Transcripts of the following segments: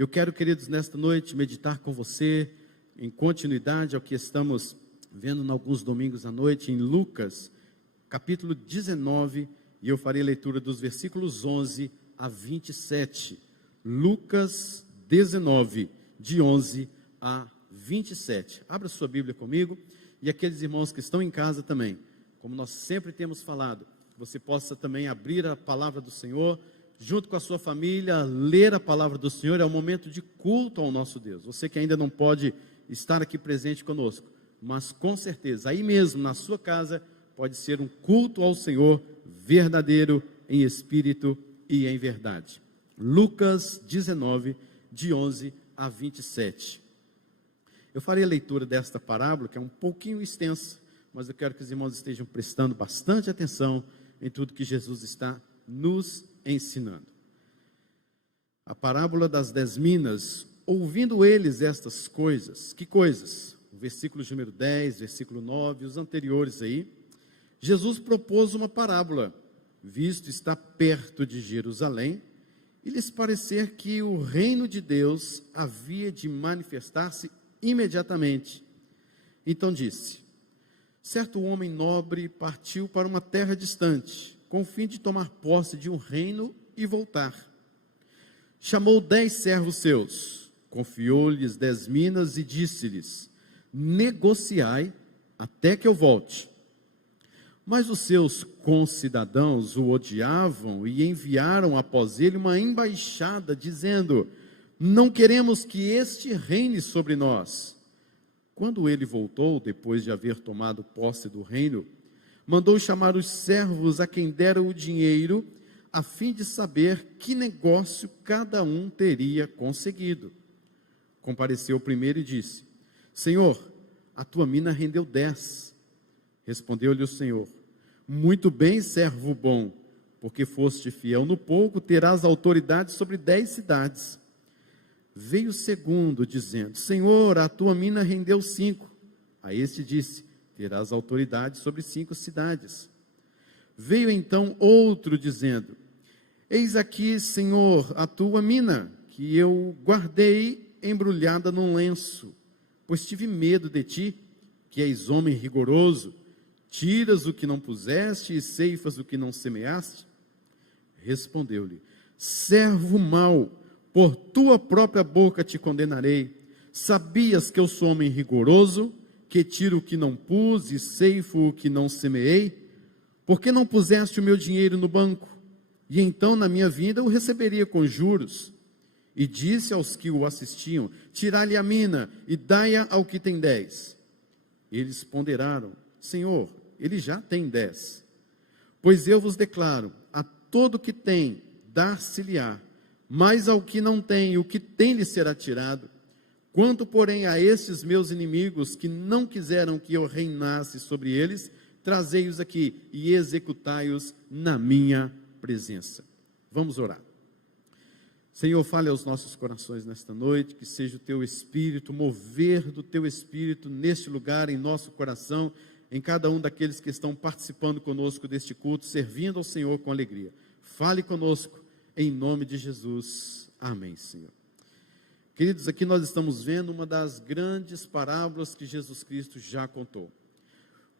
Eu quero, queridos, nesta noite meditar com você, em continuidade ao que estamos vendo em alguns domingos à noite, em Lucas, capítulo 19, e eu farei a leitura dos versículos 11 a 27. Lucas 19, de 11 a 27. Abra sua Bíblia comigo, e aqueles irmãos que estão em casa também, como nós sempre temos falado, você possa também abrir a palavra do Senhor, junto com a sua família, ler a palavra do Senhor. É um momento de culto ao nosso Deus. Você que ainda não pode estar aqui presente conosco, mas com certeza, aí mesmo na sua casa, pode ser um culto ao Senhor verdadeiro, em espírito e em verdade. Lucas 19, de 11 a 27. Eu farei a leitura desta parábola, que é um pouquinho extensa, mas eu quero que os irmãos estejam prestando bastante atenção em tudo que Jesus está nos ensinando. A parábola das 10 minas. Ouvindo eles estas coisas, que coisas? O versículo número 10, versículo 9, os anteriores aí, Jesus propôs uma parábola, visto estar perto de Jerusalém, e lhes parecer que o reino de Deus havia de manifestar-se imediatamente. Então disse: certo homem nobre partiu para uma terra distante, com o fim de tomar posse de um reino e voltar. Chamou 10 servos seus, confiou-lhes 10 minas e disse-lhes: negociai até que eu volte. Mas os seus concidadãos o odiavam e enviaram após ele uma embaixada, dizendo: não queremos que este reine sobre nós. Quando ele voltou, depois de haver tomado posse do reino, mandou chamar os servos a quem dera o dinheiro, a fim de saber que negócio cada um teria conseguido. Compareceu o primeiro e disse: Senhor, a tua mina rendeu 10. Respondeu-lhe o Senhor: muito bem, servo bom, porque foste fiel no pouco, terás autoridade sobre 10 cidades. Veio o segundo, dizendo: Senhor, a tua mina rendeu 5. A este disse: terás autoridade sobre 5 cidades. Veio então outro, dizendo: eis aqui, Senhor, a tua mina, que eu guardei embrulhada num lenço, pois tive medo de ti, que és homem rigoroso, tiras o que não puseste e ceifas o que não semeaste. Respondeu-lhe: servo mau, por tua própria boca te condenarei. Sabias que eu sou homem rigoroso, que tiro o que não pus e ceifo o que não semeei? Por que não puseste o meu dinheiro no banco? E então na minha vinda o receberia com juros. E disse aos que o assistiam: tirai-lhe a mina e dai-a ao que tem 10. Eles ponderaram: Senhor, ele já tem 10. Pois eu vos declaro, a todo que tem, dar-se-lhe-á, mas ao que não tem, o que tem lhe será tirado. Quanto, porém, a estes meus inimigos, que não quiseram que eu reinasse sobre eles, trazei-os aqui e executai-os na minha presença. Vamos orar. Senhor, fale aos nossos corações nesta noite, que seja o teu Espírito, mover do teu Espírito neste lugar, em nosso coração, em cada um daqueles que estão participando conosco deste culto, servindo ao Senhor com alegria. Fale conosco, em nome de Jesus. Amém, Senhor. Queridos, aqui nós estamos vendo uma das grandes parábolas que Jesus Cristo já contou.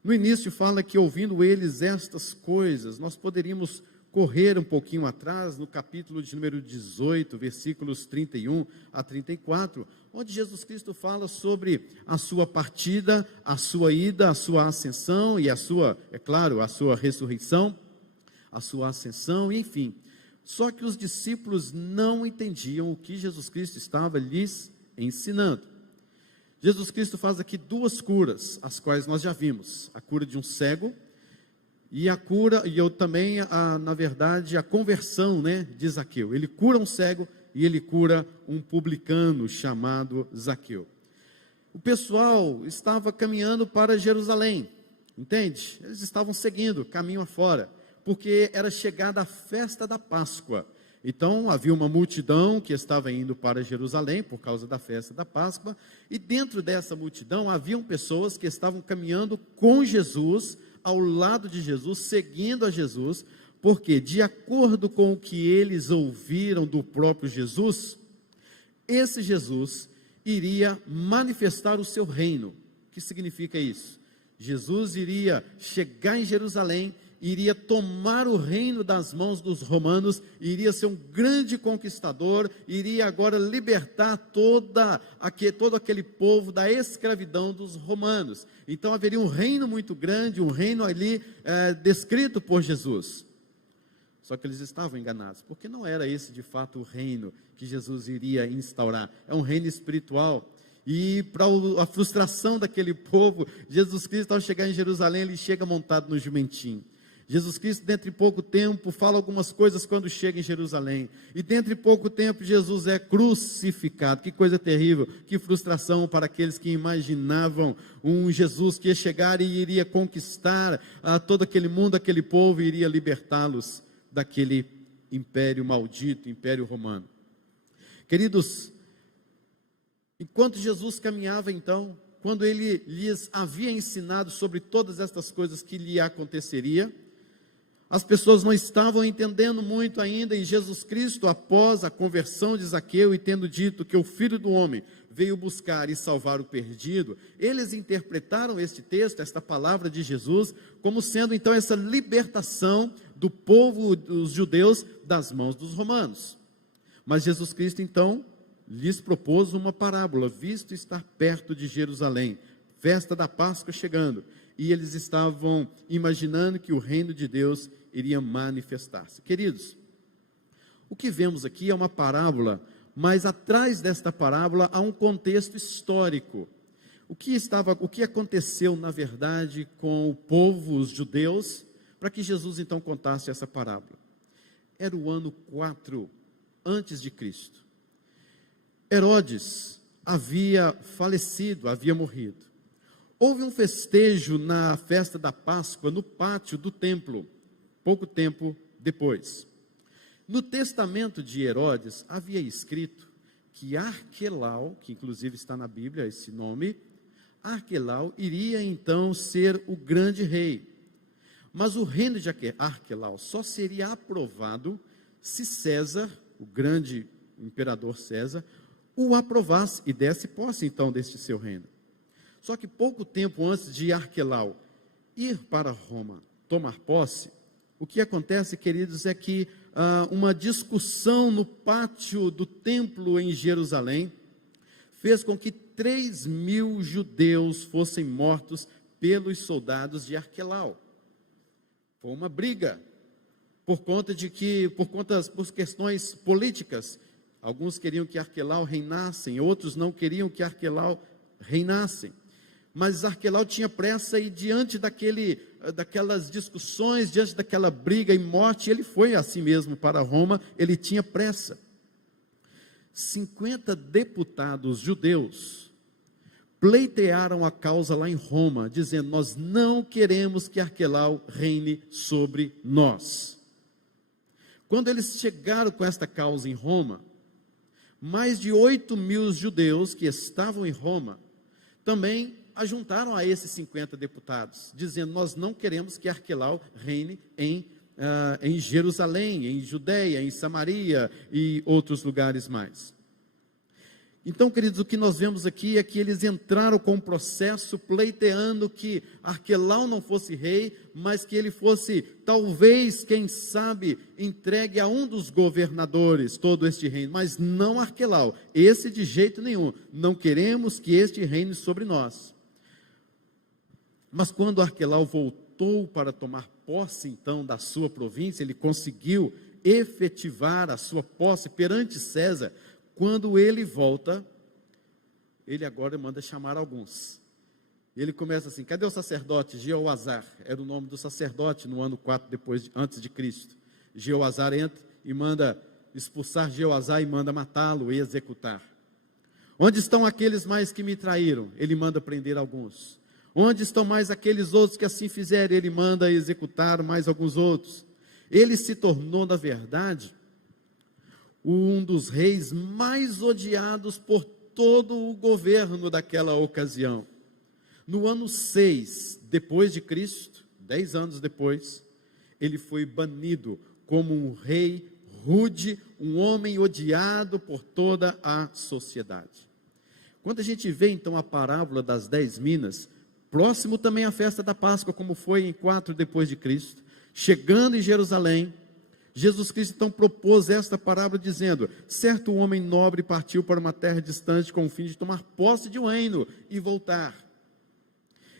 No início fala que, ouvindo eles estas coisas, nós poderíamos correr um pouquinho atrás, no capítulo de número 18, versículos 31 a 34, onde Jesus Cristo fala sobre a sua partida, a sua ida, a sua ascensão e a sua, é claro, a sua ressurreição, a sua ascensão, enfim. Só que os discípulos não entendiam o que Jesus Cristo estava lhes ensinando. Jesus Cristo faz aqui 2 curas, as quais nós já vimos: a cura de um cego, e a cura, e eu também, na verdade, a conversão, de Zaqueu. Ele cura um cego e ele cura um publicano chamado Zaqueu. O pessoal estava caminhando para Jerusalém, entende? Eles estavam seguindo, caminho afora, porque era chegada a festa da Páscoa. Então havia uma multidão que estava indo para Jerusalém por causa da festa da Páscoa, e dentro dessa multidão haviam pessoas que estavam caminhando com Jesus, ao lado de Jesus, seguindo a Jesus, porque de acordo com o que eles ouviram do próprio Jesus, esse Jesus iria manifestar o seu reino. O que significa isso? Jesus iria chegar em Jerusalém, iria tomar o reino das mãos dos romanos, iria ser um grande conquistador, iria agora libertar todo aquele povo da escravidão dos romanos. Então haveria um reino muito grande, um reino ali descrito por Jesus. Só que eles estavam enganados, porque não era esse de fato o reino que Jesus iria instaurar. É um reino espiritual. E para a frustração daquele povo, Jesus Cristo, ao chegar em Jerusalém, ele chega montado no jumentinho. Jesus Cristo, dentro de pouco tempo, fala algumas coisas quando chega em Jerusalém. E dentro de pouco tempo, Jesus é crucificado. Que coisa terrível, que frustração para aqueles que imaginavam um Jesus que ia chegar e iria conquistar todo aquele mundo, aquele povo, e iria libertá-los daquele império maldito, império romano. Queridos, enquanto Jesus caminhava então, quando ele lhes havia ensinado sobre todas estas coisas que lhe aconteceria, as pessoas não estavam entendendo muito ainda, e Jesus Cristo, após a conversão de Zaqueu e tendo dito que o Filho do Homem veio buscar e salvar o perdido, eles interpretaram este texto, esta palavra de Jesus, como sendo então essa libertação do povo dos judeus das mãos dos romanos. Mas Jesus Cristo então lhes propôs uma parábola, visto estar perto de Jerusalém, festa da Páscoa chegando, e eles estavam imaginando que o reino de Deus iria manifestar-se. Queridos, o que vemos aqui é uma parábola, mas atrás desta parábola há um contexto histórico. O que aconteceu na verdade com o povo, os judeus, para que Jesus então contasse essa parábola? Era o ano 4 antes de Cristo. Herodes havia falecido, havia morrido. Houve um festejo na festa da Páscoa no pátio do templo, pouco tempo depois. No testamento de Herodes havia escrito que Arquelau, que inclusive está na Bíblia esse nome, Arquelau iria então ser o grande rei. Mas o reino de Arquelau só seria aprovado se César, o grande imperador César, o aprovasse e desse posse então deste seu reino. Só que pouco tempo antes de Arquelau ir para Roma tomar posse, o que acontece, queridos, é que uma discussão no pátio do templo em Jerusalém fez com que 3.000 judeus fossem mortos pelos soldados de Arquelau. Foi uma briga por questões políticas. Alguns queriam que Arquelau reinassem, outros não queriam que Arquelau reinassem. Mas Arquelau tinha pressa e diante daquelas discussões, diante daquela briga e morte, ele foi assim mesmo para Roma, ele tinha pressa. 50 deputados judeus pleitearam a causa lá em Roma, dizendo: nós não queremos que Arquelau reine sobre nós. Quando eles chegaram com esta causa em Roma, mais de 8.000 judeus que estavam em Roma também ajuntaram a esses 50 deputados, dizendo: nós não queremos que Arquelau reine em Jerusalém, em Judeia, em Samaria e outros lugares mais. Então, queridos, o que nós vemos aqui é que eles entraram com um processo pleiteando que Arquelau não fosse rei, mas que ele fosse, talvez, quem sabe, entregue a um dos governadores todo este reino, mas não Arquelau, esse de jeito nenhum, não queremos que este reine sobre nós. Mas quando Arquelau voltou para tomar posse então da sua província, ele conseguiu efetivar a sua posse perante César. Quando ele volta, ele agora manda chamar alguns. Ele começa assim: cadê o sacerdote Jeoazar? Era o nome do sacerdote no ano 4 antes de Cristo. Jeoazar entra e manda expulsar Jeoazar e manda matá-lo e executar. Onde estão aqueles mais que me traíram? Ele manda prender alguns. Onde estão mais aqueles outros que assim fizerem? Ele manda executar mais alguns outros. Ele se tornou, na verdade, um dos reis mais odiados por todo o governo daquela ocasião. No ano 6 depois de Cristo, 10 anos depois, ele foi banido como um rei rude, um homem odiado por toda a sociedade. Quando a gente vê então a parábola das 10 minas, próximo também à festa da Páscoa, como foi em 4 depois de Cristo, chegando em Jerusalém, Jesus Cristo então propôs esta parábola dizendo: certo homem nobre partiu para uma terra distante com o fim de tomar posse de um reino e voltar.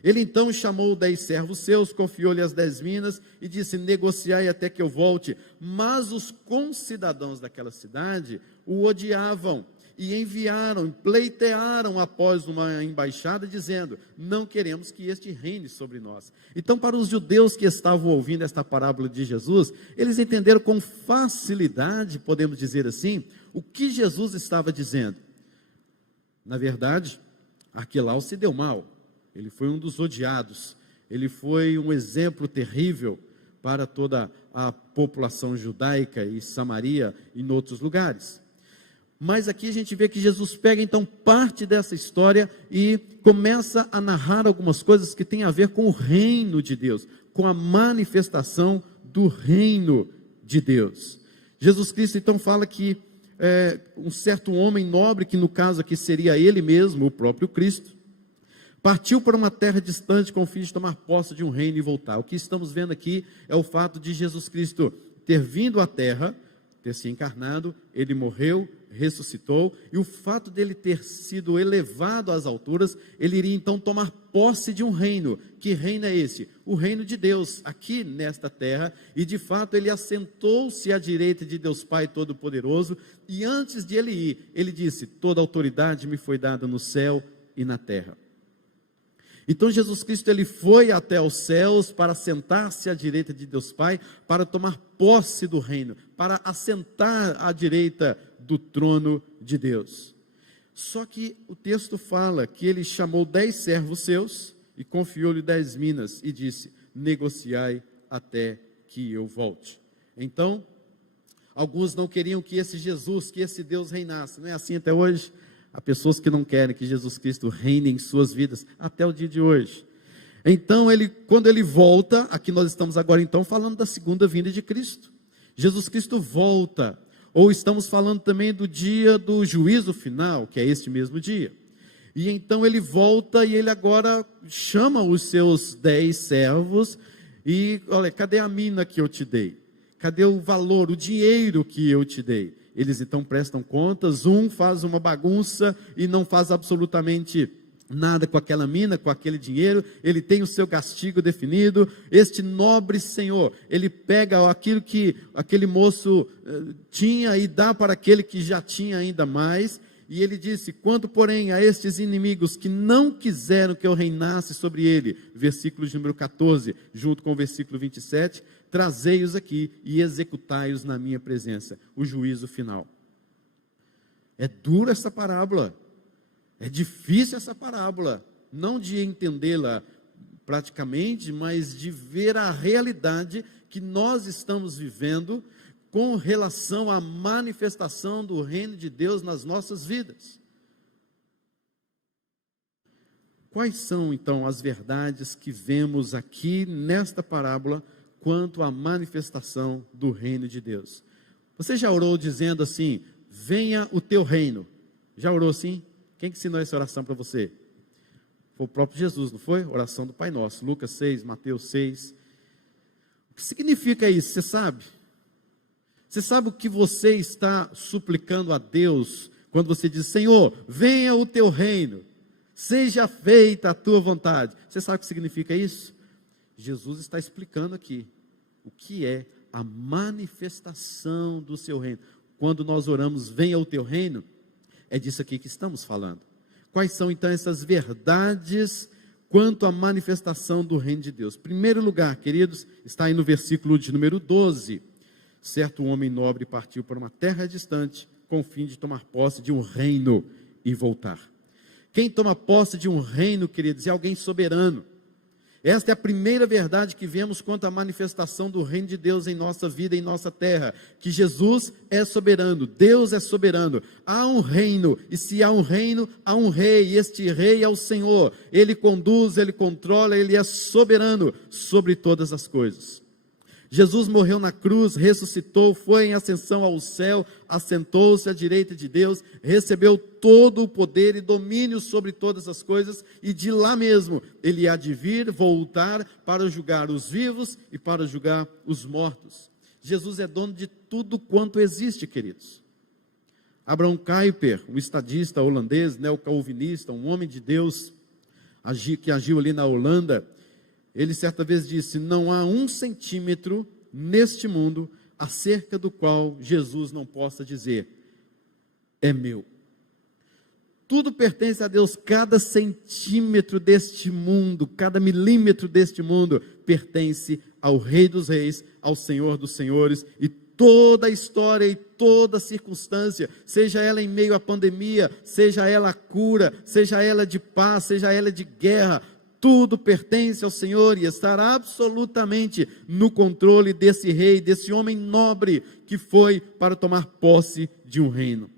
Ele então chamou 10 servos seus, confiou-lhe as 10 minas e disse: negociai até que eu volte. Mas os concidadãos daquela cidade o odiavam e enviaram, pleitearam após uma embaixada, dizendo: não queremos que este reine sobre nós. Então, para os judeus que estavam ouvindo esta parábola de Jesus, eles entenderam com facilidade, podemos dizer assim, o que Jesus estava dizendo. Na verdade, Arquelau se deu mal, ele foi um dos odiados, ele foi um exemplo terrível para toda a população judaica e Samaria e em outros lugares. Mas aqui a gente vê que Jesus pega então parte dessa história e começa a narrar algumas coisas que têm a ver com o reino de Deus, com a manifestação do reino de Deus. Jesus Cristo então fala que um certo homem nobre, que no caso aqui seria ele mesmo, o próprio Cristo, partiu para uma terra distante com o fim de tomar posse de um reino e voltar. O que estamos vendo aqui é o fato de Jesus Cristo ter vindo à terra, ter se encarnado, ele morreu, ressuscitou, e o fato dele ter sido elevado às alturas, ele iria então tomar posse de um reino. Que reino é esse? O reino de Deus, aqui nesta terra, e de fato ele assentou-se à direita de Deus Pai Todo-Poderoso, e antes de ele ir, ele disse: toda autoridade me foi dada no céu e na terra. Então Jesus Cristo ele foi até os céus para sentar-se à direita de Deus Pai, para tomar posse do reino, para assentar à direita do trono de Deus. Só que o texto fala que ele chamou 10 servos seus e confiou-lhe 10 minas e disse: negociai até que eu volte. Então, alguns não queriam que esse Jesus, que esse Deus reinasse. Não é assim até hoje? Há pessoas que não querem que Jesus Cristo reine em suas vidas, até o dia de hoje. Então, quando ele volta, aqui nós estamos agora então falando da segunda vinda de Cristo. Jesus Cristo volta, ou estamos falando também do dia do juízo final, que é este mesmo dia. E então ele volta e ele agora chama os seus 10 servos e: olha, cadê a mina que eu te dei? Cadê o valor, o dinheiro que eu te dei? Eles então prestam contas, um faz uma bagunça e não faz absolutamente nada com aquela mina, com aquele dinheiro, ele tem o seu castigo definido. Este nobre senhor, ele pega aquilo que aquele moço tinha e dá para aquele que já tinha ainda mais, e ele disse: quanto porém a estes inimigos que não quiseram que eu reinasse sobre ele, versículo de número 14, junto com o versículo 27, trazei-os aqui e executai-os na minha presença, o juízo final. É dura essa parábola, é difícil essa parábola, não de entendê-la praticamente, mas de ver a realidade que nós estamos vivendo com relação à manifestação do reino de Deus nas nossas vidas. Quais são então as verdades que vemos aqui nesta parábola quanto à manifestação do reino de Deus? Você já orou dizendo assim: venha o teu reino? Já orou assim? Quem que ensinou essa oração para você? Foi o próprio Jesus, não foi? Oração do Pai Nosso, Lucas 6, Mateus 6. O que significa isso? Você sabe? Você sabe o que você está suplicando a Deus quando você diz: Senhor, venha o teu reino, seja feita a tua vontade? Você sabe o que significa isso? Jesus está explicando aqui o que é a manifestação do seu reino. Quando nós oramos: venha o teu reino, é disso aqui que estamos falando. Quais são então essas verdades quanto à manifestação do reino de Deus? Primeiro lugar, queridos, está aí no versículo de número 12. Certo homem nobre partiu para uma terra distante com o fim de tomar posse de um reino e voltar. Quem toma posse de um reino, queridos, é alguém soberano. Esta é a primeira verdade que vemos quanto à manifestação do reino de Deus em nossa vida, em nossa terra, que Jesus é soberano, Deus é soberano. Há um reino, e se há um reino, há um rei, e este rei é o Senhor. Ele conduz, ele controla, ele é soberano sobre todas as coisas. Jesus morreu na cruz, ressuscitou, foi em ascensão ao céu, assentou-se à direita de Deus, recebeu todo o poder e domínio sobre todas as coisas, e de lá mesmo ele há de vir, voltar para julgar os vivos e para julgar os mortos. Jesus é dono de tudo quanto existe, queridos. Abraham Kuyper, um estadista holandês, neocalvinista, um homem de Deus, que agiu ali na Holanda, ele certa vez disse: não há 1 centímetro neste mundo acerca do qual Jesus não possa dizer, é meu. Tudo pertence a Deus, cada centímetro deste mundo, cada milímetro deste mundo pertence ao Rei dos Reis, ao Senhor dos Senhores, e toda a história e toda a circunstância, seja ela em meio à pandemia, seja ela a cura, seja ela de paz, seja ela de guerra, tudo pertence ao Senhor e estará absolutamente no controle desse rei, desse homem nobre que foi para tomar posse de um reino.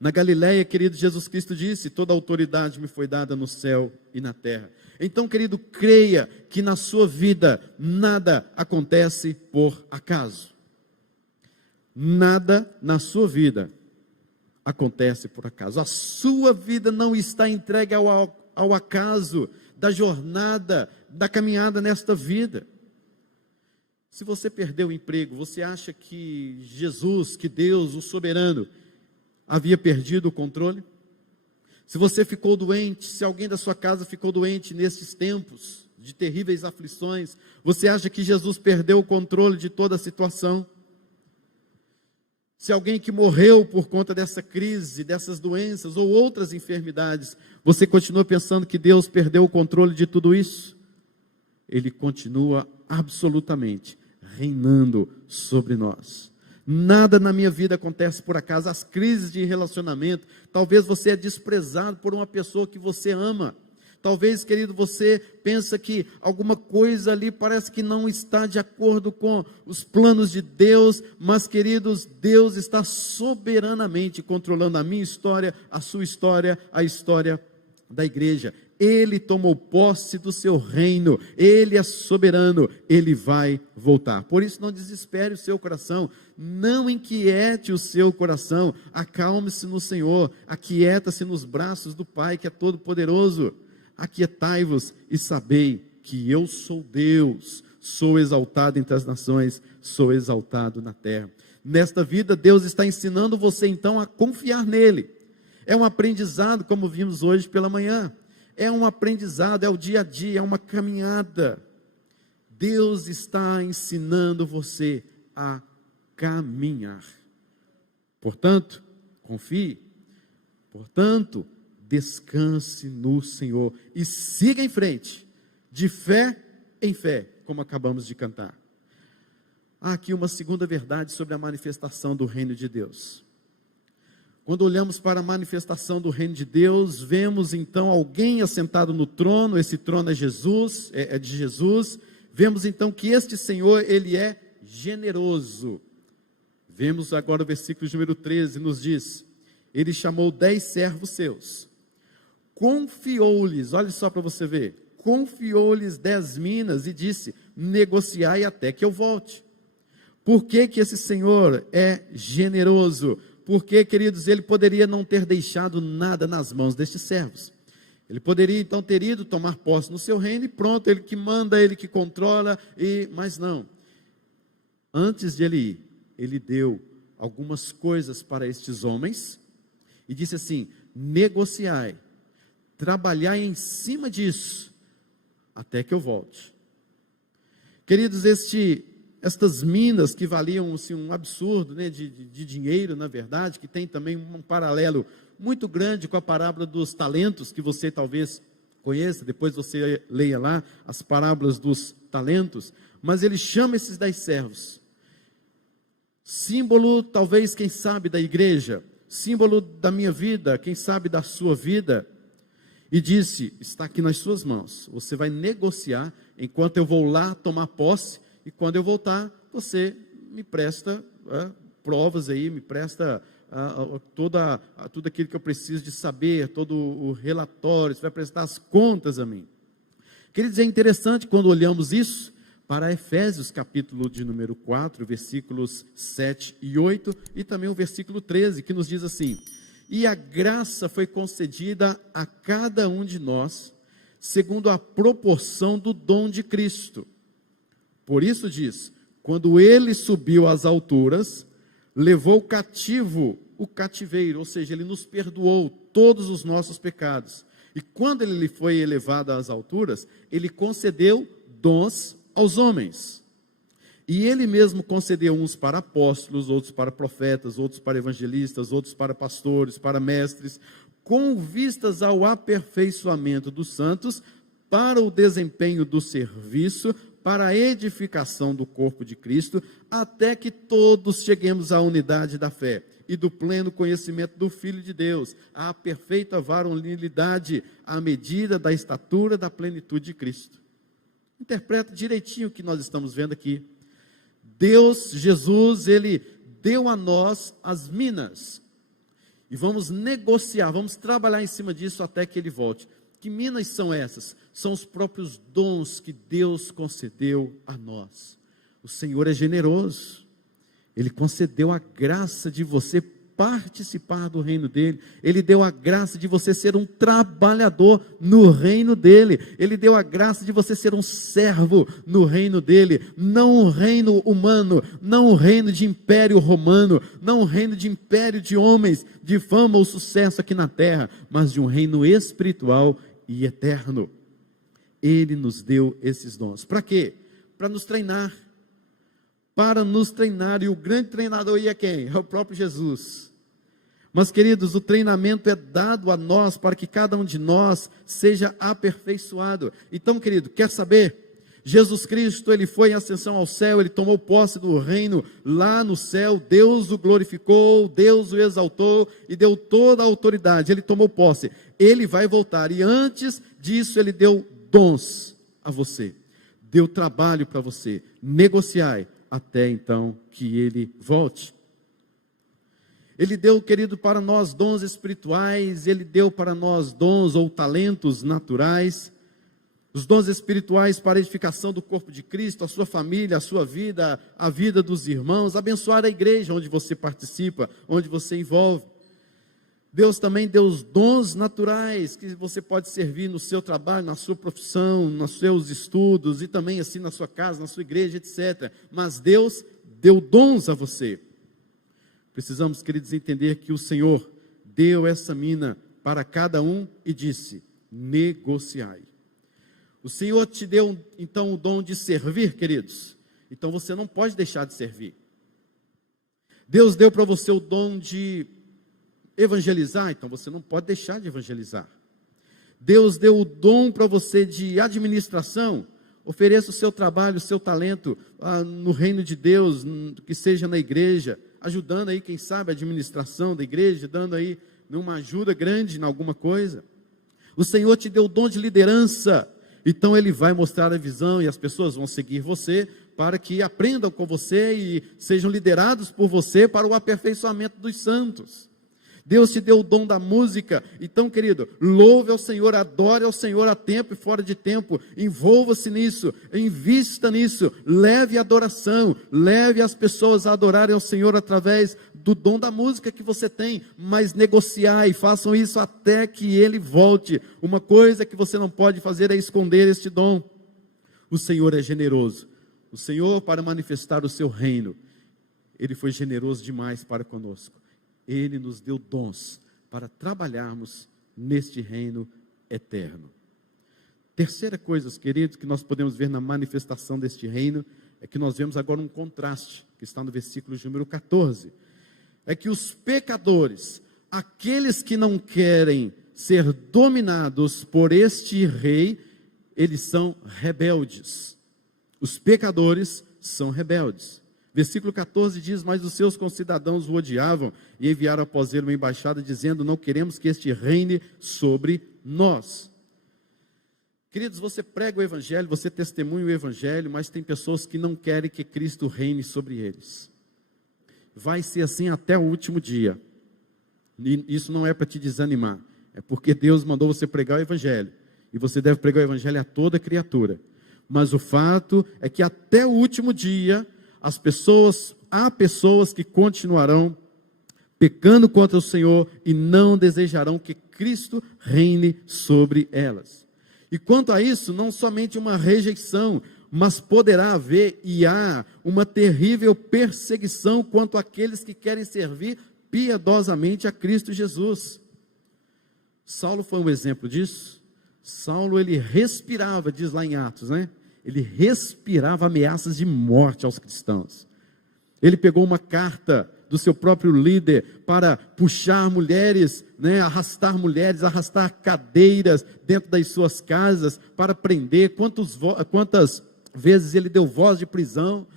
Na Galileia, querido, Jesus Cristo disse: toda autoridade me foi dada no céu e na terra. Então, querido, creia que na sua vida nada acontece por acaso. Nada na sua vida acontece por acaso. A sua vida não está entregue ao acaso da jornada, da caminhada nesta vida. Se você perdeu o emprego, você acha que Jesus, que Deus, o soberano, havia perdido o controle? Se você ficou doente, se alguém da sua casa ficou doente nesses tempos de terríveis aflições, você acha que Jesus perdeu o controle de toda a situação? Se alguém que morreu por conta dessa crise, dessas doenças ou outras enfermidades, você continua pensando que Deus perdeu o controle de tudo isso? Ele continua absolutamente reinando sobre nós. Nada na minha vida acontece por acaso. As crises de relacionamento, talvez você é desprezado por uma pessoa que você ama. Talvez, querido, você pensa que alguma coisa ali parece que não está de acordo com os planos de Deus, mas, queridos, Deus está soberanamente controlando a minha história, a sua história, a história da igreja. Ele tomou posse do seu reino, Ele é soberano, Ele vai voltar. Por isso não desespere o seu coração, não inquiete o seu coração, acalme-se no Senhor, aquieta-se nos braços do Pai que é todo poderoso. Aquietai-vos e sabei que eu sou Deus, sou exaltado entre as nações, sou exaltado na terra. Nesta vida, Deus está ensinando você então a confiar nele. É um aprendizado, como vimos hoje pela manhã. É um aprendizado, é o dia a dia, é uma caminhada. Deus está ensinando você a caminhar. Portanto, confie. Portanto, descanse no Senhor e siga em frente, de fé em fé, como acabamos de cantar. Há aqui uma segunda verdade sobre a manifestação do reino de Deus. Quando olhamos para a manifestação do reino de Deus, vemos então alguém assentado no trono. Esse trono é Jesus, é de Jesus. Vemos então que este Senhor, Ele é generoso. Vemos agora o versículo número 13, nos diz: Ele chamou 10 servos seus, confiou-lhes, olha só para você ver, confiou-lhes 10 minas e disse: negociai até que eu volte. Por que que esse Senhor é generoso? Porque, queridos, ele poderia não ter deixado nada nas mãos destes servos. Ele poderia então ter ido tomar posse no seu reino e pronto, ele que manda, ele que controla, mas não. Antes de ele ir, ele deu algumas coisas para estes homens e disse assim: negociai, trabalhai em cima disso, até que eu volte. Queridos, estas minas que valiam assim, um absurdo, né, de dinheiro, na verdade, que tem também um paralelo muito grande com a parábola dos talentos, que você talvez conheça, depois você leia lá as parábolas dos talentos, mas ele chama esses 10 servos, símbolo talvez, quem sabe, da igreja, símbolo da minha vida, quem sabe da sua vida, e disse: está aqui nas suas mãos, você vai negociar, enquanto eu vou lá tomar posse, e quando eu voltar, você me presta provas aí, me presta tudo aquilo que eu preciso de saber, todo o relatório, você vai prestar as contas a mim. Quer dizer, é interessante quando olhamos isso, para Efésios, capítulo de número 4, versículos 7 e 8, e também o versículo 13, que nos diz assim: e a graça foi concedida a cada um de nós, segundo a proporção do dom de Cristo. Por isso diz, quando ele subiu às alturas, levou cativo o cativeiro, ou seja, ele nos perdoou todos os nossos pecados. E quando ele foi elevado às alturas, ele concedeu dons aos homens. E ele mesmo concedeu uns para apóstolos, outros para profetas, outros para evangelistas, outros para pastores, para mestres, com vistas ao aperfeiçoamento dos santos, para o desempenho do serviço, para a edificação do corpo de Cristo, até que todos cheguemos à unidade da fé e do pleno conhecimento do Filho de Deus, à perfeita varonilidade, à medida da estatura da plenitude de Cristo. Interpreta direitinho o que nós estamos vendo aqui. Deus, Jesus, ele deu a nós as minas, e vamos negociar, vamos trabalhar em cima disso até que ele volte. Que minas são essas? São os próprios dons que Deus concedeu a nós. O Senhor é generoso, ele concedeu a graça de você participar do reino dele, ele deu a graça de você ser um trabalhador no reino dele, ele deu a graça de você ser um servo no reino dele, não um reino humano, não um reino de império romano, não um reino de império de homens, de fama ou sucesso aqui na terra, mas de um reino espiritual e eterno. Ele nos deu esses dons, para quê? Para nos treinar, e o grande treinador aí é quem? É o próprio Jesus. Mas queridos, o treinamento é dado a nós, para que cada um de nós seja aperfeiçoado. Então querido, quer saber? Jesus Cristo, ele foi em ascensão ao céu, ele tomou posse do reino lá no céu, Deus o glorificou, Deus o exaltou, e deu toda a autoridade, ele tomou posse, ele vai voltar, e antes disso ele deu dons a você, deu trabalho para você, negociai, até então que ele volte. Ele deu, querido, para nós dons espirituais, ele deu para nós dons ou talentos naturais, os dons espirituais para a edificação do corpo de Cristo, a sua família, a sua vida, a vida dos irmãos, abençoar a igreja onde você participa, onde você envolve. Deus também deu os dons naturais, que você pode servir no seu trabalho, na sua profissão, nos seus estudos, e também assim na sua casa, na sua igreja, etc. Mas Deus deu dons a você. Precisamos, queridos, entender que o Senhor deu essa mina para cada um e disse, negociai. O Senhor te deu, então, o dom de servir, queridos. Então, você não pode deixar de servir. Deus deu para você o dom de evangelizar, então você não pode deixar de evangelizar. Deus deu o dom para você de administração, ofereça o seu trabalho, o seu talento no reino de Deus, que seja na igreja, ajudando aí, quem sabe, a administração da igreja, dando aí uma ajuda grande em alguma coisa. O Senhor te deu o dom de liderança, então ele vai mostrar a visão e as pessoas vão seguir você, para que aprendam com você e sejam liderados por você para o aperfeiçoamento dos santos. Deus te deu o dom da música, então querido, louve ao Senhor, adore ao Senhor a tempo e fora de tempo, envolva-se nisso, invista nisso, leve a adoração, leve as pessoas a adorarem ao Senhor através do dom da música que você tem, mas negociai, façam isso até que Ele volte. Uma coisa que você não pode fazer é esconder este dom. O Senhor é generoso, o Senhor, para manifestar o seu reino, Ele foi generoso demais para conosco. Ele nos deu dons para trabalharmos neste reino eterno. Terceira coisa, queridos, que nós podemos ver na manifestação deste reino, é que nós vemos agora um contraste, que está no versículo número 14. É que os pecadores, aqueles que não querem ser dominados por este rei, eles são rebeldes. Os pecadores são rebeldes. Versículo 14 diz, mas os seus concidadãos o odiavam e enviaram após ele uma embaixada dizendo, não queremos que este reine sobre nós. Queridos, você prega o evangelho, você testemunha o evangelho, mas tem pessoas que não querem que Cristo reine sobre eles. Vai ser assim até o último dia. E isso não é para te desanimar, é porque Deus mandou você pregar o evangelho, e você deve pregar o evangelho a toda criatura. Mas o fato é que até o último dia, há pessoas que continuarão pecando contra o Senhor e não desejarão que Cristo reine sobre elas. E quanto a isso, não somente uma rejeição, mas poderá haver e há uma terrível perseguição quanto àqueles que querem servir piedosamente a Cristo Jesus. Saulo foi um exemplo disso. Saulo, ele respirava, diz lá em Atos, né? Ele respirava ameaças de morte aos cristãos. Ele pegou uma carta do seu próprio líder para puxar mulheres, né, arrastar cadeiras dentro das suas casas para prender. Quantas vezes ele deu voz de prisão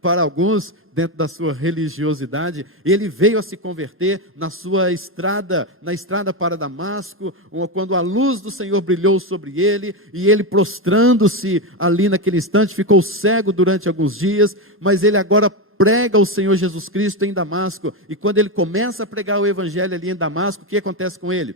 para alguns dentro da sua religiosidade. Ele veio a se converter na estrada para Damasco, quando a luz do Senhor brilhou sobre ele, e ele, prostrando-se ali naquele instante, ficou cego durante alguns dias, mas ele agora prega o Senhor Jesus Cristo em Damasco. E quando ele começa a pregar o evangelho ali em Damasco, o que acontece com ele?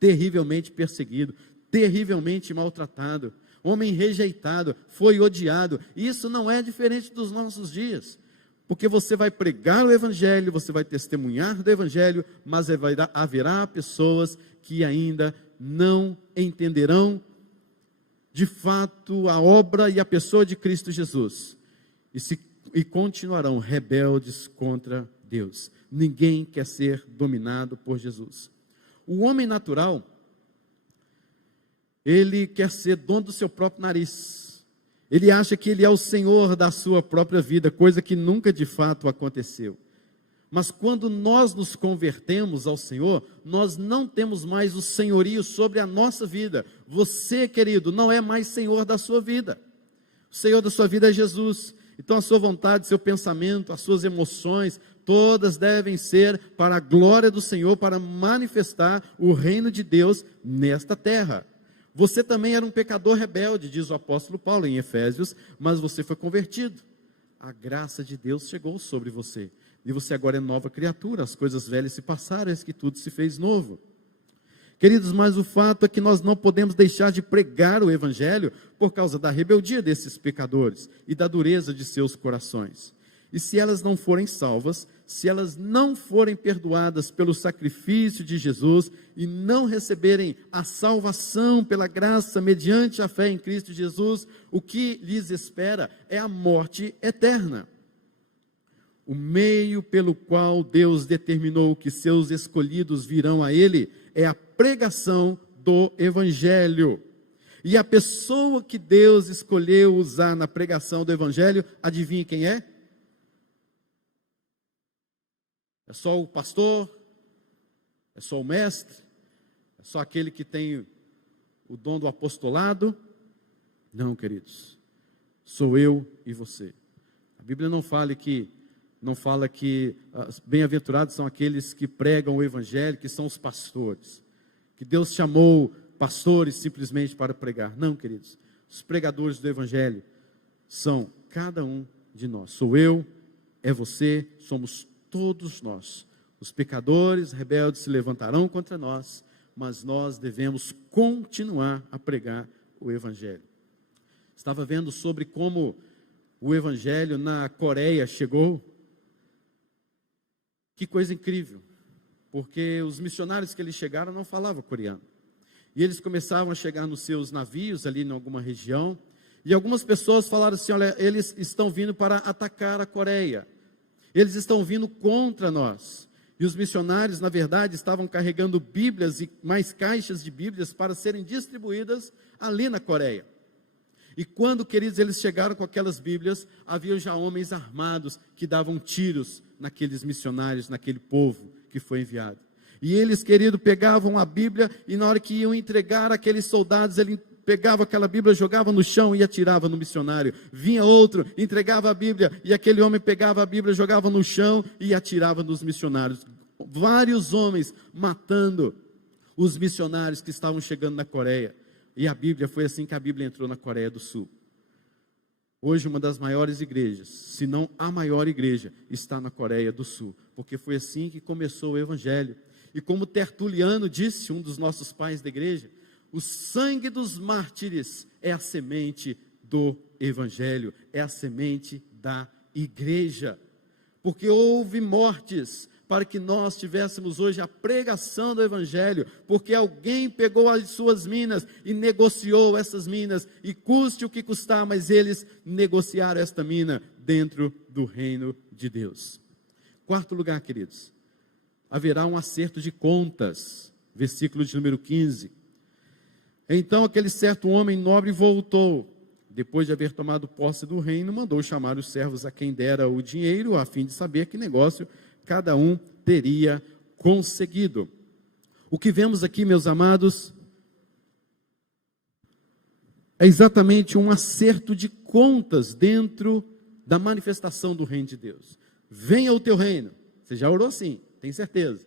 Terrivelmente perseguido, terrivelmente maltratado, homem rejeitado, foi odiado. E isso não é diferente dos nossos dias, porque você vai pregar o evangelho, você vai testemunhar do evangelho, mas haverá pessoas que ainda não entenderão de fato a obra e a pessoa de Cristo Jesus, e continuarão rebeldes contra Deus. Ninguém quer ser dominado por Jesus. O homem natural, ele quer ser dono do seu próprio nariz. Ele acha que ele é o senhor da sua própria vida, coisa que nunca de fato aconteceu. Mas quando nós nos convertemos ao Senhor, nós não temos mais o senhorio sobre a nossa vida. Você, querido, não é mais senhor da sua vida. O senhor da sua vida é Jesus. Então a sua vontade, seu pensamento, as suas emoções, todas devem ser para a glória do Senhor, para manifestar o reino de Deus nesta terra. Você também era um pecador rebelde, diz o apóstolo Paulo em Efésios, mas você foi convertido. A graça de Deus chegou sobre você, e você agora é nova criatura, as coisas velhas se passaram, eis que tudo se fez novo. Queridos, mas o fato é que nós não podemos deixar de pregar o evangelho por causa da rebeldia desses pecadores e da dureza de seus corações. E se elas não forem salvas, se elas não forem perdoadas pelo sacrifício de Jesus e não receberem a salvação pela graça mediante a fé em Cristo Jesus, o que lhes espera é a morte eterna. O meio pelo qual Deus determinou que seus escolhidos virão a Ele é a pregação do Evangelho. E a pessoa que Deus escolheu usar na pregação do Evangelho, adivinhe quem é? É só o pastor? É só o mestre? É só aquele que tem o dom do apostolado? Não, queridos. Sou eu e você. A Bíblia não fala que bem-aventurados são aqueles que pregam o Evangelho, que são os pastores. Que Deus chamou pastores simplesmente para pregar. Não, queridos. Os pregadores do Evangelho são cada um de nós. Sou eu, é você, somos todos nós. Os pecadores rebeldes se levantarão contra nós, mas nós devemos continuar a pregar o Evangelho. Estava vendo sobre como o Evangelho na Coreia chegou. Que coisa incrível, porque os missionários que eles chegaram não falavam coreano. E eles começavam a chegar nos seus navios ali em alguma região, e algumas pessoas falaram assim, olha, eles estão vindo para atacar a Coreia. Eles estão vindo contra nós. E os missionários, na verdade, estavam carregando Bíblias e mais caixas de Bíblias para serem distribuídas ali na Coreia. E quando, queridos, eles chegaram com aquelas Bíblias, havia já homens armados que davam tiros naqueles missionários, naquele povo que foi enviado. E eles, querido, pegavam a Bíblia e na hora que iam entregar aqueles soldados, ele pegava aquela Bíblia, jogava no chão e atirava no missionário. Vinha outro, entregava a Bíblia e aquele homem pegava a Bíblia, jogava no chão e atirava nos missionários. Vários homens matando os missionários que estavam chegando na Coreia. E a Bíblia, foi assim que a Bíblia entrou na Coreia do Sul. Hoje uma das maiores igrejas, se não a maior igreja, está na Coreia do Sul. Porque foi assim que começou o Evangelho. E como Tertuliano disse, um dos nossos pais da igreja, o sangue dos mártires é a semente do Evangelho, é a semente da igreja. Porque houve mortes para que nós tivéssemos hoje a pregação do Evangelho, porque alguém pegou as suas minas e negociou essas minas, e custe o que custar, mas eles negociaram esta mina dentro do reino de Deus. Quarto lugar, queridos, haverá um acerto de contas, versículo de número 15. Então aquele certo homem nobre voltou, depois de haver tomado posse do reino, mandou chamar os servos a quem dera o dinheiro, a fim de saber que negócio cada um teria conseguido. O que vemos aqui, meus amados, é exatamente um acerto de contas dentro da manifestação do reino de Deus. Venha o teu reino. Você já orou assim, tem certeza.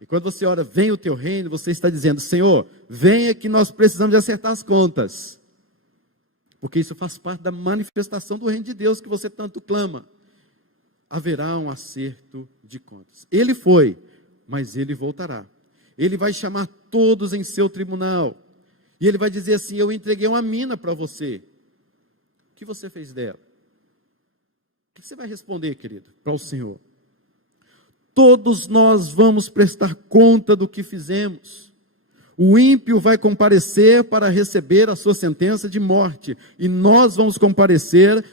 E quando você ora, venha o teu reino, você está dizendo, Senhor, venha que nós precisamos de acertar as contas. Porque isso faz parte da manifestação do reino de Deus que você tanto clama. Haverá um acerto de contas. Ele foi, mas ele voltará. Ele vai chamar todos em seu tribunal. E ele vai dizer assim, eu entreguei uma mina para você. O que você fez dela? O que você vai responder, querido, para o Senhor? Todos nós vamos prestar conta do que fizemos. O ímpio vai comparecer para receber a sua sentença de morte, e nós vamos comparecer,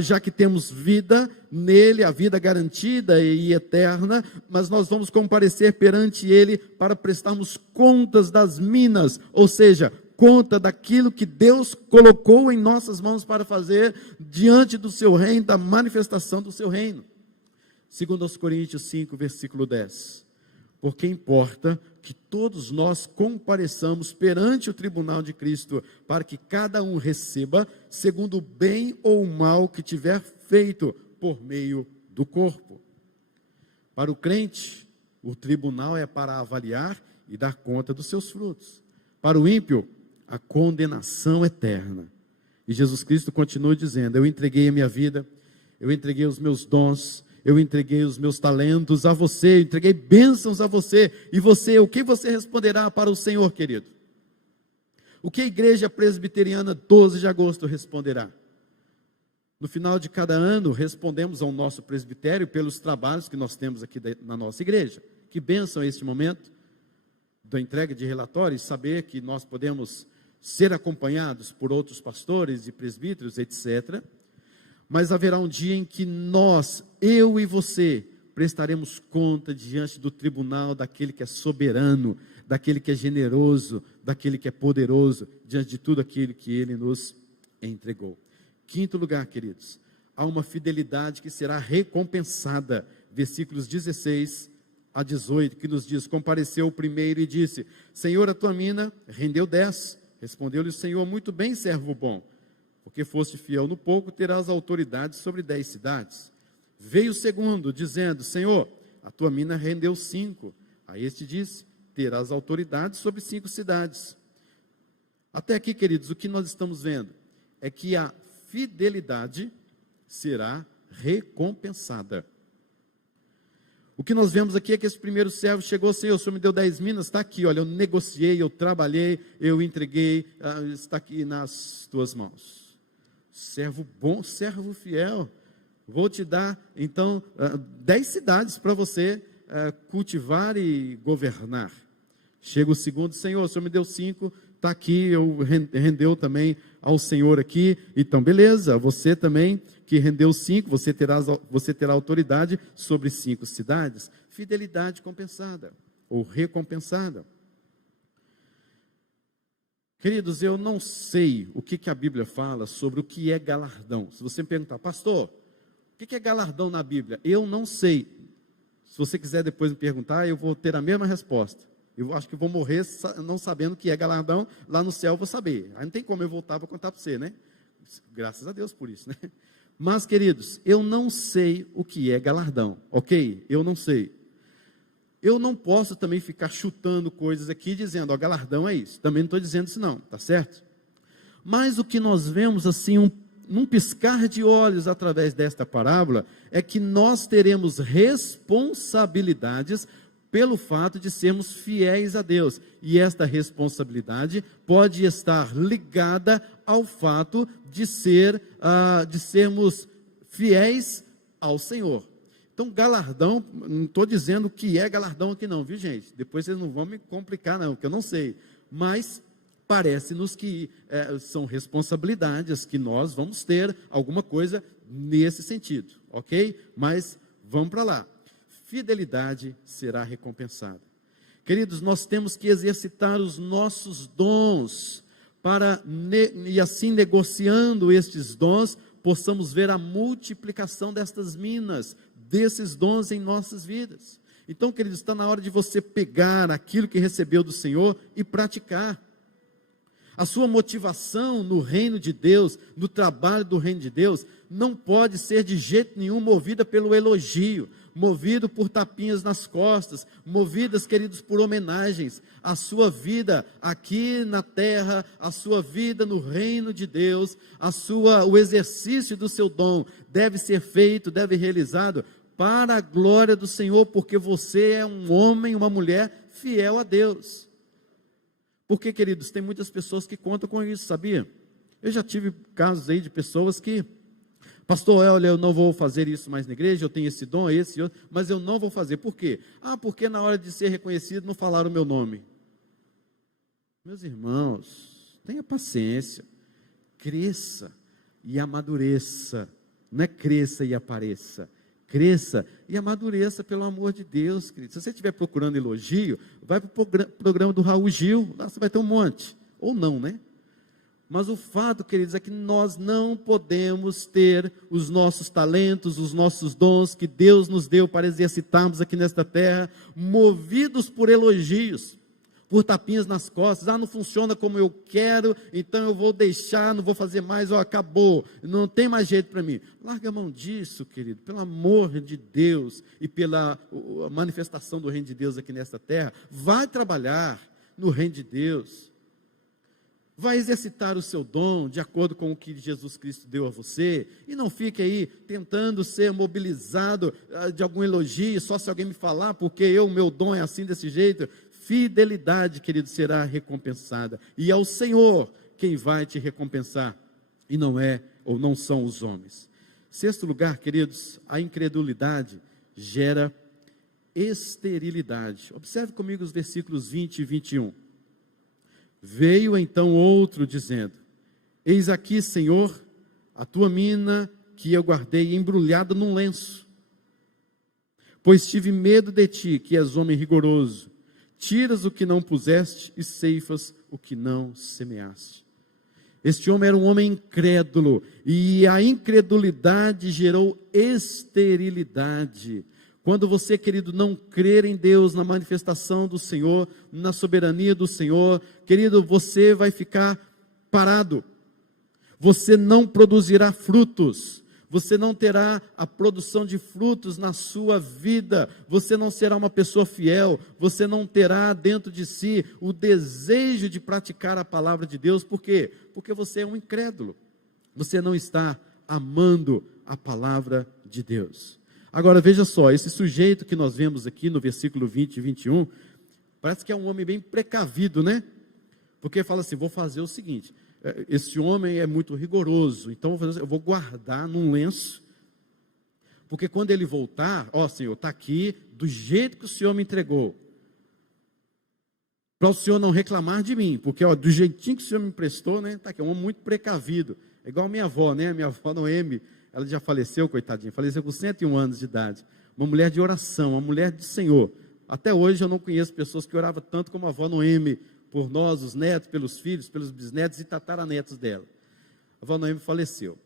já que temos vida nele, a vida garantida e eterna, mas nós vamos comparecer perante ele para prestarmos contas das minas, ou seja, conta daquilo que Deus colocou em nossas mãos para fazer diante do seu reino, da manifestação do seu reino. Segundo aos Coríntios 5, versículo 10. Porque importa que todos nós compareçamos perante o tribunal de Cristo, para que cada um receba segundo o bem ou o mal que tiver feito por meio do corpo. Para o crente, o tribunal é para avaliar e dar conta dos seus frutos. Para o ímpio, a condenação eterna. E Jesus Cristo continua dizendo, eu entreguei a minha vida, eu entreguei os meus dons, eu entreguei os meus talentos a você, eu entreguei bênçãos a você, e você, o que você responderá para o Senhor, querido? O que a Igreja Presbiteriana 12 de agosto responderá? No final de cada ano, respondemos ao nosso presbitério pelos trabalhos que nós temos aqui na nossa igreja. Que bênção é este momento da entrega de relatórios, saber que nós podemos ser acompanhados por outros pastores e presbíteros, etc., mas haverá um dia em que nós, eu e você, prestaremos conta diante do tribunal daquele que é soberano, daquele que é generoso, daquele que é poderoso, diante de tudo aquilo que ele nos entregou. Quinto lugar, queridos, há uma fidelidade que será recompensada, versículos 16 a 18, que nos diz, compareceu o primeiro e disse, Senhor, a tua mina rendeu 10, respondeu-lhe o Senhor, muito bem, servo bom, porque foste fiel no pouco, terás autoridade sobre 10 cidades. Veio o segundo, dizendo, Senhor, a tua mina rendeu 5. A este disse, terás autoridade sobre 5 cidades. Até aqui, queridos, o que nós estamos vendo é que a fidelidade será recompensada. O que nós vemos aqui é que esse primeiro servo chegou, Senhor, o Senhor me deu 10 minas, está aqui, olha, eu negociei, eu trabalhei, eu entreguei, está aqui nas tuas mãos. Servo bom, servo fiel, vou te dar, então, 10 cidades para você cultivar e governar. Chega o segundo, Senhor, o Senhor me deu 5, está aqui, eu rendeu também ao Senhor aqui, então, beleza, você também, que rendeu 5, você terá autoridade sobre 5 cidades. Fidelidade compensada, ou recompensada. Queridos, eu não sei o que a Bíblia fala sobre o que é galardão. Se você me perguntar, pastor, o que é galardão na Bíblia? Eu não sei. Se você quiser depois me perguntar, eu vou ter a mesma resposta. Eu acho que vou morrer não sabendo o que é galardão, lá no céu eu vou saber. Aí não tem como eu voltar para contar para você, né? Graças a Deus por isso, né? Mas, queridos, eu não sei o que é galardão, ok? Eu não sei. Eu não posso também ficar chutando coisas aqui, dizendo, ó, galardão é isso. Também não estou dizendo isso não, tá certo? Mas o que nós vemos, assim, num piscar de olhos através desta parábola, é que nós teremos responsabilidades pelo fato de sermos fiéis a Deus. E esta responsabilidade pode estar ligada ao fato de sermos fiéis ao Senhor. Então, galardão, não estou dizendo que é galardão aqui não, viu gente? Depois vocês não vão me complicar não, porque eu não sei. Mas parece-nos que são responsabilidades que nós vamos ter alguma coisa nesse sentido, ok? Mas vamos para lá. Fidelidade será recompensada. Queridos, nós temos que exercitar os nossos dons e assim negociando estes dons, possamos ver a multiplicação destas minas, desses dons em nossas vidas. Então, queridos, está na hora de você pegar aquilo que recebeu do Senhor e praticar. A sua motivação no reino de Deus, no trabalho do reino de Deus, não pode ser de jeito nenhum movida pelo elogio, movido por tapinhas nas costas, movidas, queridos, por homenagens. A sua vida aqui na terra, a sua vida no reino de Deus, o exercício do seu dom deve ser feito, deve ser realizado para a glória do Senhor, porque você é um homem, uma mulher fiel a Deus. Porque, queridos, tem muitas pessoas que contam com isso, sabia? Eu já tive casos aí de pessoas que, pastor, olha, eu não vou fazer isso mais na igreja, eu tenho esse dom, esse outro, mas eu não vou fazer. Por quê? Porque na hora de ser reconhecido não falaram o meu nome. Meus irmãos, tenha paciência, cresça e amadureça, não é cresça e apareça. Cresça e amadureça pelo amor de Deus, querido. Se você estiver procurando elogio, vai para o programa do Raul Gil, lá você vai ter um monte, ou não, né? Mas o fato, queridos, é que nós não podemos ter os nossos talentos, os nossos dons que Deus nos deu para exercitarmos aqui nesta terra, movidos por elogios, por tapinhas nas costas. Não funciona como eu quero, então eu vou deixar, não vou fazer mais, acabou, não tem mais jeito para mim. Larga a mão disso, querido, pelo amor de Deus e pela manifestação do reino de Deus aqui nesta terra. Vai trabalhar no reino de Deus. Vai exercitar o seu dom de acordo com o que Jesus Cristo deu a você, e não fique aí tentando ser mobilizado de algum elogio, só se alguém me falar, porque o meu dom é assim, desse jeito. Fidelidade, querido, será recompensada, e é o Senhor quem vai te recompensar, e não é, ou não são os homens. Sexto lugar, queridos, a incredulidade gera esterilidade. Observe comigo os versículos 20 e 21. Veio então outro dizendo: eis aqui, Senhor, a tua mina que eu guardei embrulhada num lenço, pois tive medo de ti, que és homem rigoroso, tiras o que não puseste e ceifas o que não semeaste. Este homem era um homem incrédulo, e a incredulidade gerou esterilidade. Quando você, querido, não crer em Deus, na manifestação do Senhor, na soberania do Senhor, querido, você vai ficar parado. Você não produzirá frutos. Você não terá a produção de frutos na sua vida. Você não será uma pessoa fiel. Você não terá dentro de si o desejo de praticar a palavra de Deus. Por quê? Porque você é um incrédulo. Você não está amando a palavra de Deus. Agora veja só, esse sujeito que nós vemos aqui no versículo 20 e 21, parece que é um homem bem precavido, né? Porque fala assim: vou fazer o seguinte, esse homem é muito rigoroso, então eu vou guardar num lenço, porque quando ele voltar, Senhor, está aqui do jeito que o Senhor me entregou, para o Senhor não reclamar de mim, porque do jeitinho que o Senhor me emprestou, né? Está aqui, é um homem muito precavido, é igual a minha avó, né? A minha avó Noemi, ela já faleceu, coitadinha, faleceu com 101 anos de idade, uma mulher de oração, uma mulher de Senhor. Até hoje eu não conheço pessoas que oravam tanto como a avó Noemi, por nós, os netos, pelos filhos, pelos bisnetos e tataranetos dela. A avó Noemi faleceu.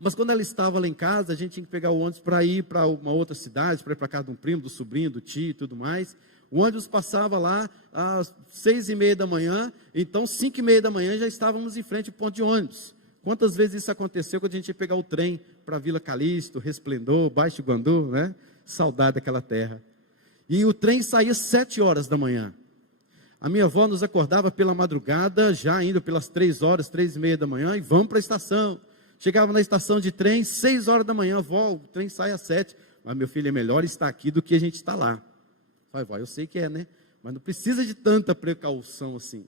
Mas quando ela estava lá em casa, a gente tinha que pegar o ônibus para ir para uma outra cidade, para ir para casa de um primo, do sobrinho, do tio e tudo mais. O ônibus passava lá às 6h30 da manhã, então 5h30 da manhã já estávamos em frente ao ponto de ônibus. Quantas vezes isso aconteceu quando a gente ia pegar o trem para Vila Calixto, Resplendor, Baixo Guandu, né? Saudade daquela terra. E o trem saía 7h da manhã. A minha avó nos acordava pela madrugada, já indo pelas 3h, 3h30 da manhã, e vamos para a estação. Chegava na estação de trem, 6h da manhã, avó, o trem sai às 7h. Mas meu filho, é melhor estar aqui do que a gente estar lá. Vai, vai, eu sei que é, né? Mas não precisa de tanta precaução assim.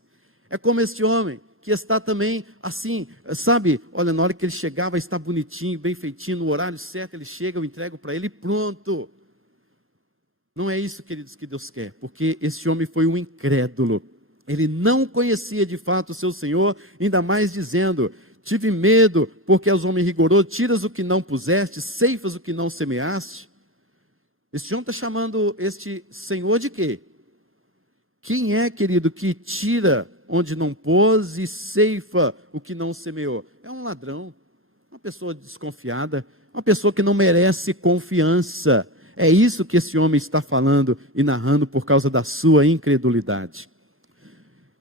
É como este homem, que está também assim, sabe? Olha, na hora que ele chegar, vai estar bonitinho, bem feitinho, no horário certo, ele chega, eu entrego para ele e pronto. Não é isso, queridos, que Deus quer, porque esse homem foi um incrédulo. Ele não conhecia de fato o seu Senhor, ainda mais dizendo: tive medo, porque és homem rigoroso, tiras o que não puseste, ceifas o que não semeaste. Este homem está chamando este Senhor de quê? Quem é, querido, que tira onde não pôs e ceifa o que não semeou? É um ladrão, uma pessoa desconfiada, uma pessoa que não merece confiança. É isso que esse homem está falando e narrando por causa da sua incredulidade.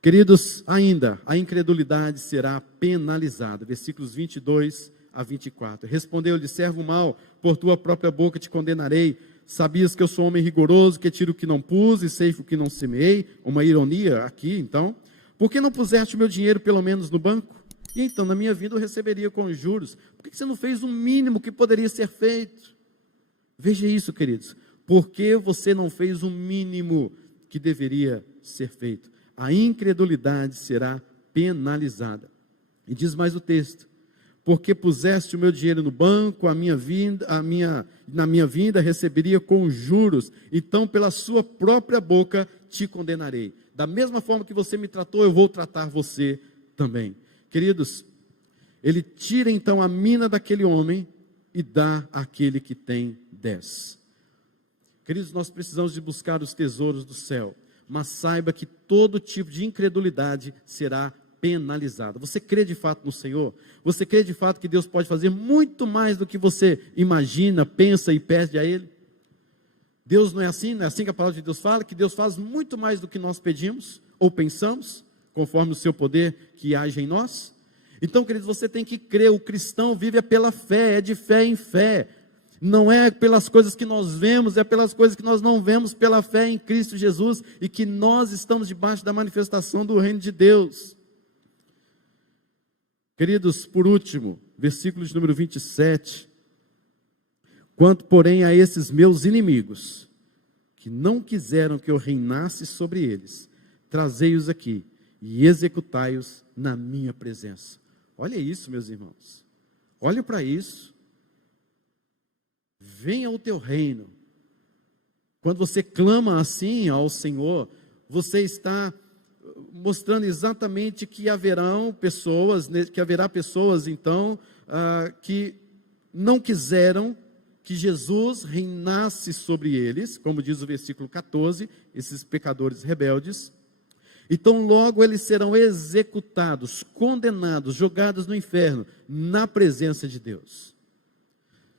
Queridos, ainda, a incredulidade será penalizada. Versículos 22 a 24. Respondeu-lhe: servo mau, por tua própria boca te condenarei. Sabias que eu sou homem rigoroso, que tiro o que não pus e ceifo o que não semeei? Uma ironia aqui, então. Por que não puseste o meu dinheiro pelo menos no banco? E então, na minha vida, eu receberia com juros. Por que você não fez o mínimo que poderia ser feito? Veja isso, queridos. Por que você não fez o mínimo que deveria ser feito? A incredulidade será penalizada. E diz mais o texto: porque puseste o meu dinheiro no banco, na minha vinda receberia com juros, então pela sua própria boca te condenarei. Da mesma forma que você me tratou, eu vou tratar você também. Queridos, ele tira então a mina daquele homem e dá àquele que tem 10. Queridos, nós precisamos de buscar os tesouros do céu, mas saiba que todo tipo de incredulidade será penalizada. Você crê de fato no Senhor? Você crê de fato que Deus pode fazer muito mais do que você imagina, pensa e pede a Ele? Deus não é assim? Não é assim que a palavra de Deus fala? Que Deus faz muito mais do que nós pedimos ou pensamos, conforme o seu poder que age em nós? Então, queridos, você tem que crer. O cristão vive pela fé, é de fé em fé. Não é pelas coisas que nós vemos, é pelas coisas que nós não vemos, pela fé em Cristo Jesus, e que nós estamos debaixo da manifestação do reino de Deus. Queridos, por último, versículo de número 27. Quanto, porém, a esses meus inimigos, que não quiseram que eu reinasse sobre eles, trazei-os aqui e executai-os na minha presença. Olha isso, meus irmãos. Olhe para isso. Venha o teu reino. Quando você clama assim ao Senhor, você está mostrando exatamente que haverá pessoas então, que não quiseram que Jesus reinasse sobre eles, como diz o versículo 14, esses pecadores rebeldes. Então logo eles serão executados, condenados, jogados no inferno, na presença de Deus.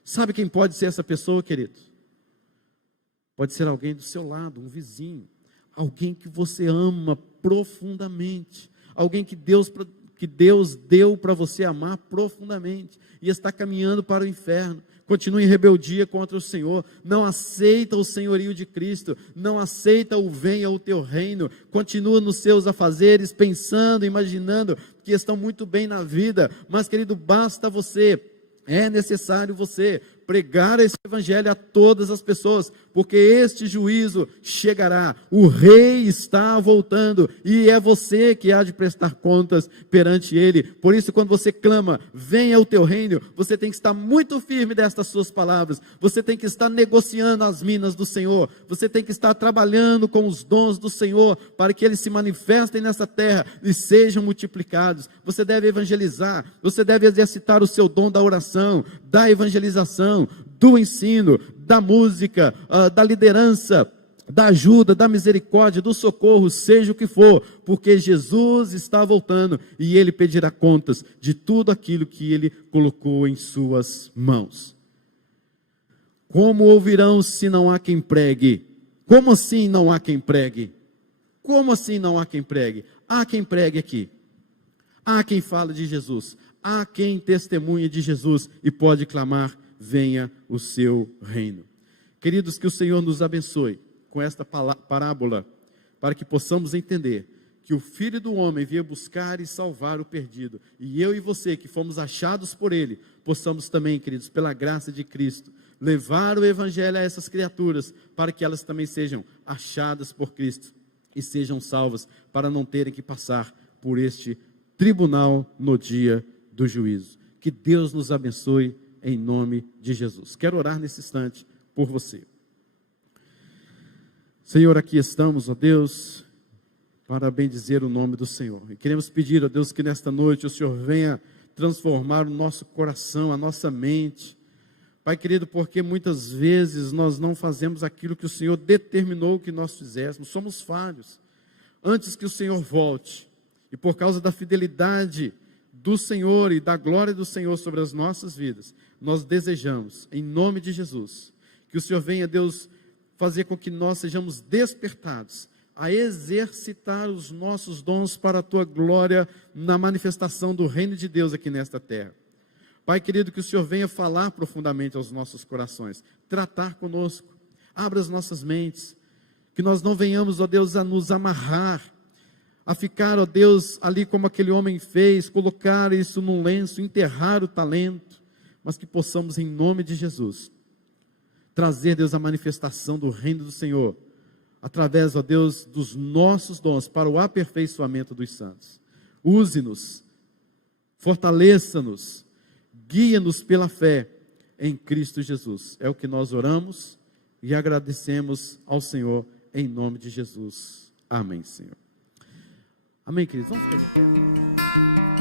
Sabe quem pode ser essa pessoa, querido? Pode ser alguém do seu lado, um vizinho, alguém que você ama profundamente, alguém que Deus deu para você amar profundamente, e está caminhando para o inferno, continua em rebeldia contra o Senhor, não aceita o senhorio de Cristo, não aceita o venha ao teu reino, continua nos seus afazeres, pensando, imaginando que estão muito bem na vida, mas querido, basta você, é necessário você pregar esse evangelho a todas as pessoas, porque este juízo chegará, o rei está voltando, e é você que há de prestar contas perante ele. Por isso, quando você clama, venha o teu reino, você tem que estar muito firme destas suas palavras, você tem que estar negociando as minas do Senhor, você tem que estar trabalhando com os dons do Senhor, para que eles se manifestem nessa terra e sejam multiplicados. Você deve evangelizar, você deve exercitar o seu dom da oração, da evangelização, do ensino, da música, da liderança, da ajuda, da misericórdia, do socorro, seja o que for, porque Jesus está voltando e Ele pedirá contas de tudo aquilo que Ele colocou em suas mãos. Como ouvirão se não há quem pregue? Como assim não há quem pregue? Como assim não há quem pregue? Há quem pregue aqui, há quem fala de Jesus, há quem testemunha de Jesus e pode clamar, venha o seu reino. Queridos, que o Senhor nos abençoe com esta parábola, para que possamos entender que o Filho do Homem veio buscar e salvar o perdido, e eu e você que fomos achados por Ele, possamos também, queridos, pela graça de Cristo, levar o evangelho a essas criaturas, para que elas também sejam achadas por Cristo e sejam salvas, para não terem que passar por este tribunal no dia do juízo. Que Deus nos abençoe em nome de Jesus. Quero orar nesse instante por você. Senhor, aqui estamos, ó Deus, para bendizer o nome do Senhor. E queremos pedir, ó Deus, que nesta noite o Senhor venha transformar o nosso coração, a nossa mente. Pai querido, porque muitas vezes nós não fazemos aquilo que o Senhor determinou que nós fizéssemos, somos falhos. Antes que o Senhor volte, e por causa da fidelidade do Senhor e da glória do Senhor sobre as nossas vidas, nós desejamos, em nome de Jesus, que o Senhor venha, Deus, fazer com que nós sejamos despertados a exercitar os nossos dons para a Tua glória na manifestação do reino de Deus aqui nesta terra. Pai querido, que o Senhor venha falar profundamente aos nossos corações, tratar conosco, abra as nossas mentes, que nós não venhamos, ó Deus, a nos amarrar, a ficar, ó Deus, ali como aquele homem fez, colocar isso num lenço, enterrar o talento, mas que possamos, em nome de Jesus, trazer, Deus, a manifestação do reino do Senhor, através, ó Deus, dos nossos dons, para o aperfeiçoamento dos santos. Use-nos, fortaleça-nos, guia-nos pela fé em Cristo Jesus. É o que nós oramos e agradecemos ao Senhor, em nome de Jesus. Amém, Senhor. Amém, queridos. Vamos ficar de pé.